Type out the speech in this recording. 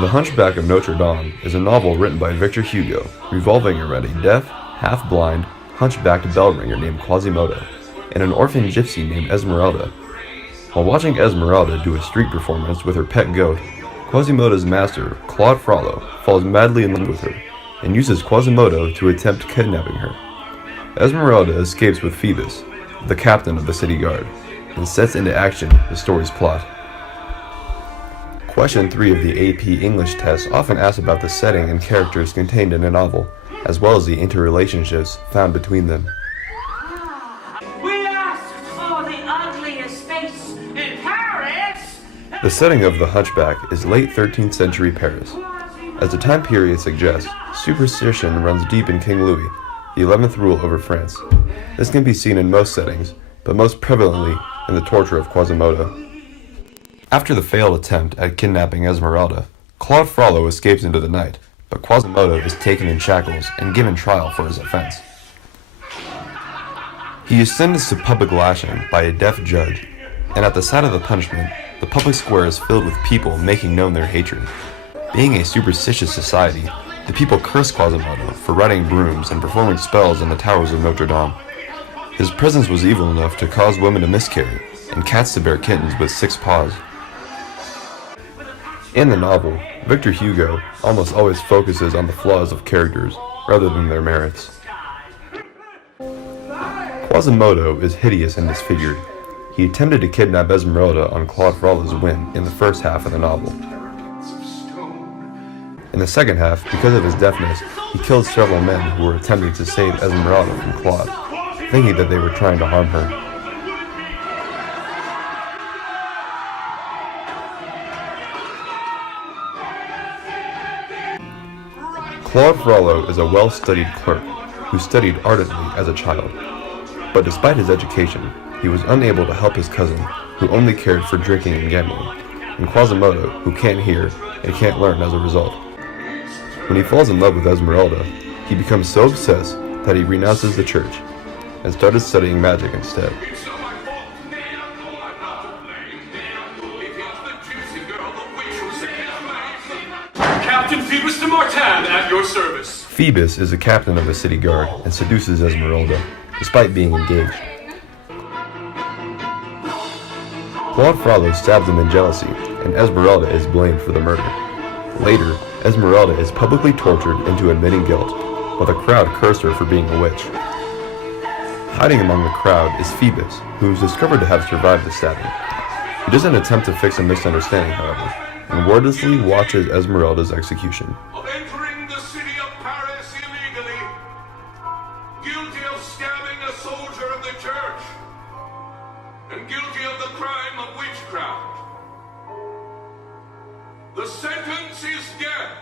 The Hunchback of Notre is a novel written by Victor Hugo, revolving around a deaf, half-blind, hunchbacked bell ringer named Quasimodo, and an orphan gypsy named Esmeralda. While watching Esmeralda do a street performance with her pet goat, Quasimodo's master, Claude Frollo, falls madly in love with her, and uses Quasimodo to attempt kidnapping her. Esmeralda escapes with Phoebus, the captain of the city guard, and sets into action the story's plot. Question 3 of the AP English test often asks about the setting and characters contained in a novel, as well as the interrelationships found between them. We asked for the ugliest face in Paris! The setting of The Hunchback is late 13th century Paris. As the time period suggests, superstition runs deep in King Louis, the 11th rule over France. This can be seen in most settings, but most prevalently in the torture of Quasimodo. After the failed attempt at kidnapping Esmeralda, Claude Frollo escapes into the night, but Quasimodo is taken in shackles and given trial for his offense. He is sentenced to public lashing by a deaf judge, and at the sight of the punishment, the public square is filled with people making known their hatred. Being a superstitious society, the people curse Quasimodo for riding brooms and performing spells in the towers of Notre Dame. His presence was evil enough to cause women to miscarry, and cats to bear kittens with 6 paws. In the novel, Victor Hugo almost always focuses on the flaws of characters rather than their merits. Quasimodo is hideous and disfigured. He attempted to kidnap Esmeralda on Claude Frollo's whim in the first half of the novel. In the second half, because of his deafness, he killed several men who were attempting to save Esmeralda from Claude, thinking that they were trying to harm her. Claude Frollo is a well-studied clerk who studied ardently as a child. But despite his education, he was unable to help his cousin, who only cared for drinking and gambling, and Quasimodo, who can't hear and can't learn as a result. When he falls in love with Esmeralda, he becomes so obsessed that he renounces the church and started studying magic instead. Captain Phoebus de Martin at your service. Phoebus is the captain of the city guard and seduces Esmeralda, despite being engaged. Claude Frollo stabs him in jealousy, and Esmeralda is blamed for the murder. Later, Esmeralda is publicly tortured into admitting guilt, while the crowd curse her for being a witch. Hiding among the crowd is Phoebus, who is discovered to have survived the stabbing. He doesn't attempt to fix a misunderstanding, however, and wordlessly watches Esmeralda's execution. Of entering the city of Paris illegally, guilty of stabbing a soldier of the church, and guilty of the crime of witchcraft. The sentence is death.